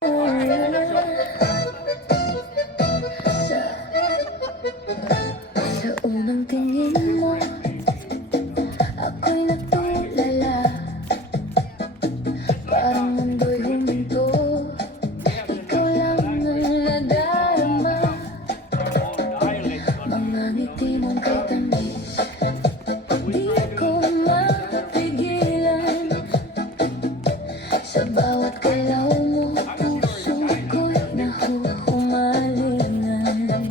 Sa unang tingin mo, ako'y natulala. Parang mundo'y huminto, ikaw lang ang nadarama. Mga ngiti mong katamis, di ko mapigilan. Sa bawat galaw mo, puso ko'y nahuhumalingan.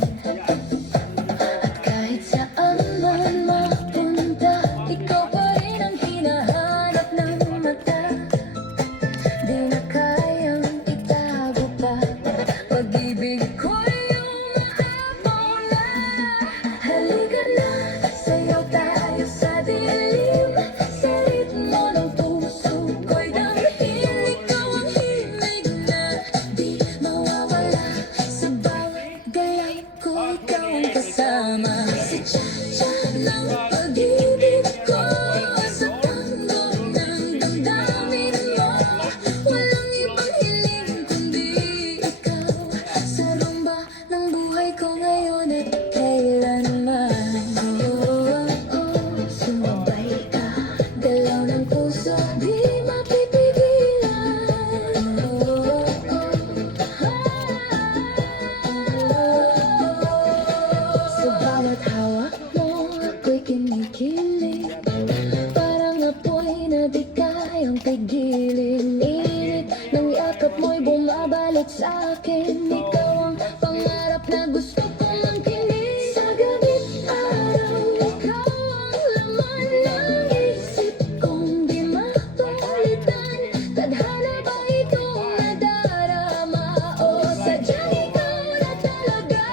At kahit saan man mapunta, ikaw pa rin ang hinahanap ng mata. Di na kayang itago pa, pag-ibig ko'y umahabaw na. Halika na, sayaw tayo sa dilim, sa ritmo ng puso ko'y damhin. Ikaw ang himig na di mawawala, sa bawat galaw ko ikaw ang kasama. Sa tsa-tsa ng pag-ibig ko, sa tango ng damdamin mo, walang ibang hiling kundi ikaw. Sa rumba ng buhay ko ngayon at kailanman. Sumabay ka, galaw ng puso di mapipigilan. Sa bawat hawak mo, ako'y kinikilig, parang apoy na di kayang pigilin. Init ng yakap mo'y bumabalik sa akin. Ikaw ang pangarap na gusto kong mangkinig. Sa gabit araw, ikaw ang laman ng isip kong di mapalitan. Tadhana ba itong nadarama, o sadyang ikaw na talaga?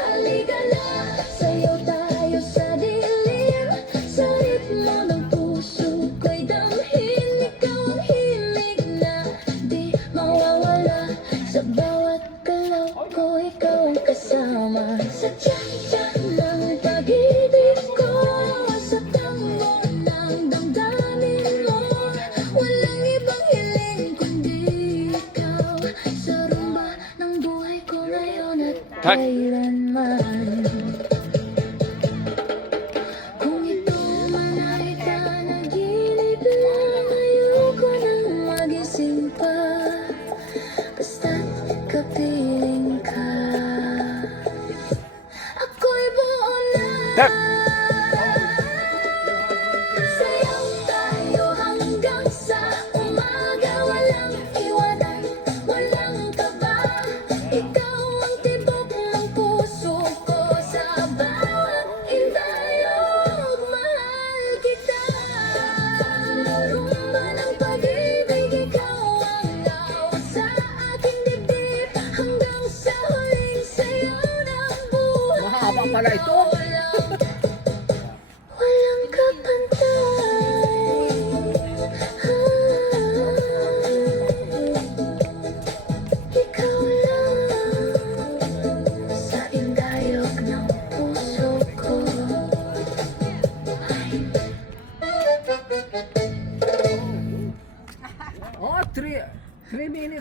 Halika na, sayaw tayo sa dilim, sa ritmo ng puso ko'y damhin. Ikaw ang himig na di mawawala, sa bawat galaw ko ikaw ang kasama. Sa tsa-tsa ng pag-ibig ko, sa tango ng damdamin mo, walang ibang hiling kundi ikaw. Sa rumba ng buhay ko ngayon at kailanman.